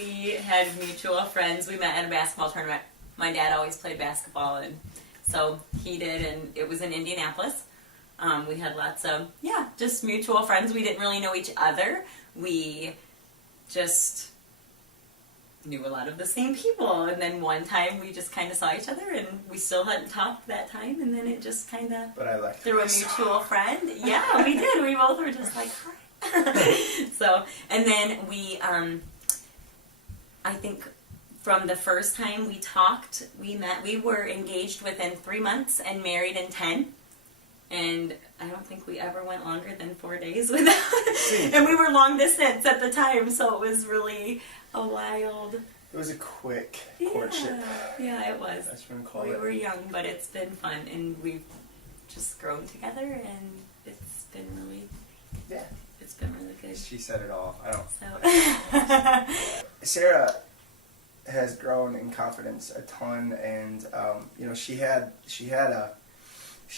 we had mutual friends. We met at a basketball tournament. My dad always played basketball, and so he did, and it was in Indianapolis. We had lots of, just mutual friends. We didn't really know each other. We just knew a lot of the same people, and then one time we just kind of saw each other, and we still hadn't talked that time, and then it just kind of, through a mutual friend. Yeah, we did. We both were just like, hi. So, and then we, I think from the first time we talked, we met, we were engaged within 3 months and married in 10. And I don't think we ever went longer than 4 days without. And we were long distance at the time, so it was really a wild. It was a quick courtship. Yeah, it was. That's what we call it. We were young, but it's been fun, and we've just grown together, and it's been really. Yeah. It's been really good. She said it all. I don't. So. Sarah has grown in confidence a ton, and she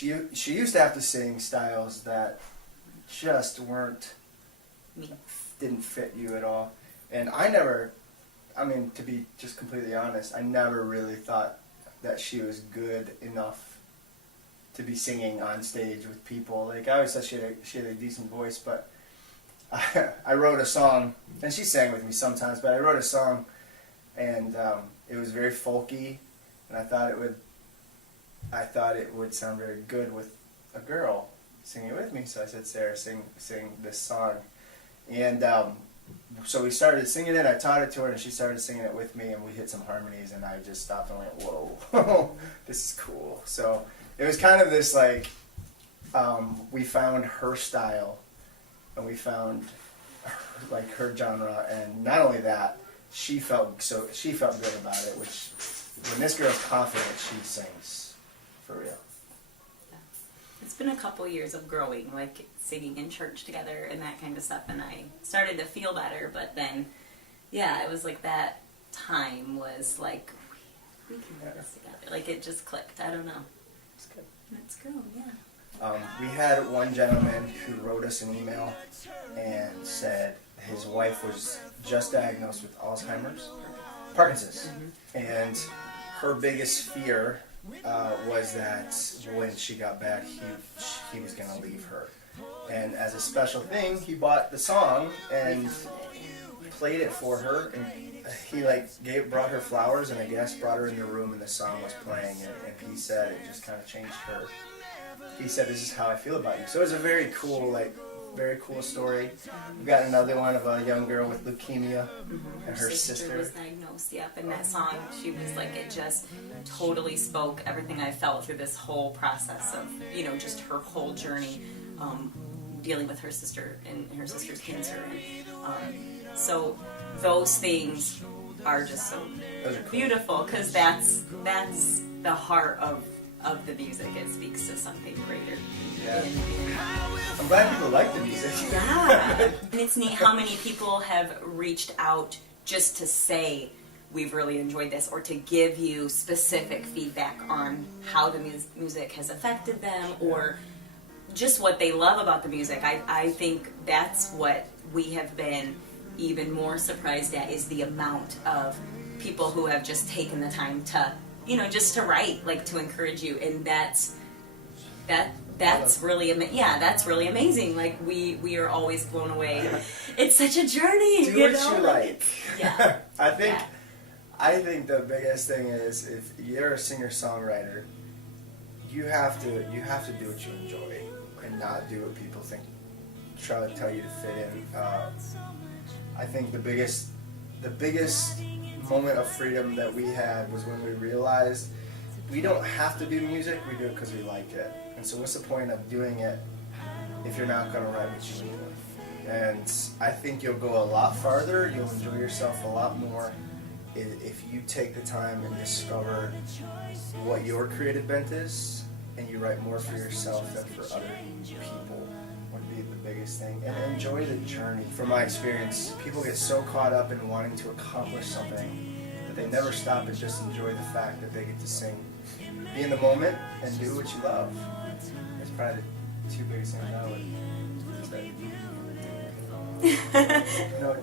used to have to sing styles that just didn't fit you at all. And to be just completely honest, I never really thought that she was good enough to be singing on stage with people. Like, I always thought she had a decent voice, but I wrote a song, and she sang with me sometimes, but I wrote a song, and it was very folky, and I thought it would sound very good with a girl singing with me. So I said, Sarah, sing this song. And so we started singing it. I taught it to her, and she started singing it with me, and we hit some harmonies, and I just stopped and went, whoa, this is cool. So it was kind of this, like, we found her style, and we found her genre, and not only that, she felt good about it, which, when this girl's confident, she sings for real. Yeah. It's been a couple years of growing, like singing in church together and that kind of stuff, and I started to feel better, but then, it was like that time was like, we can do this together. Like, it just clicked. I don't know. It's good. It's grown, yeah. We had one gentleman who wrote us an email and said his wife was just diagnosed with Parkinson's, and her biggest fear was that when she got back, he was going to leave her. And as a special thing, he bought the song and played it for her, and he brought her flowers, and I guess brought her in the room, and the song was playing, and he said it just kind of changed her. He said, "This is how I feel about you." So it was a very cool story. We got another one of a young girl with leukemia, and her sister was diagnosed. Yep, and that song, she was like, it just totally spoke everything I felt through this whole process of, just her whole journey, dealing with her sister and her sister's cancer. And so those things are just so beautiful, because that's the heart of the music. It speaks to something greater. Yeah. I'm glad people like the music. Yeah. And it's neat how many people have reached out just to say, we've really enjoyed this, or to give you specific feedback on how the music has affected them, or just what they love about the music. I think that's what we have been even more surprised at, is the amount of people who have just taken the time to, just to write, like, to encourage you. And that's really that's really amazing. Like, we are always blown away. It's such a journey. Do what you like. Yeah. I think the biggest thing is, if you're a singer-songwriter, you have to do what you enjoy and not do what people try to tell you to fit in. I think the biggest moment of freedom that we had was when we realized we don't have to do music, we do it because we like it. And so what's the point of doing it if you're not going to write what you enjoy? And I think you'll go a lot farther, you'll enjoy yourself a lot more if you take the time and discover what your creative bent is, and you write more for yourself than for other people, would be the biggest thing. And enjoy the journey. From my experience, people get so caught up in wanting to accomplish something that they never stop and just enjoy the fact that they get to sing. Be in the moment and do what you love. That's probably the two biggest things I would say. No,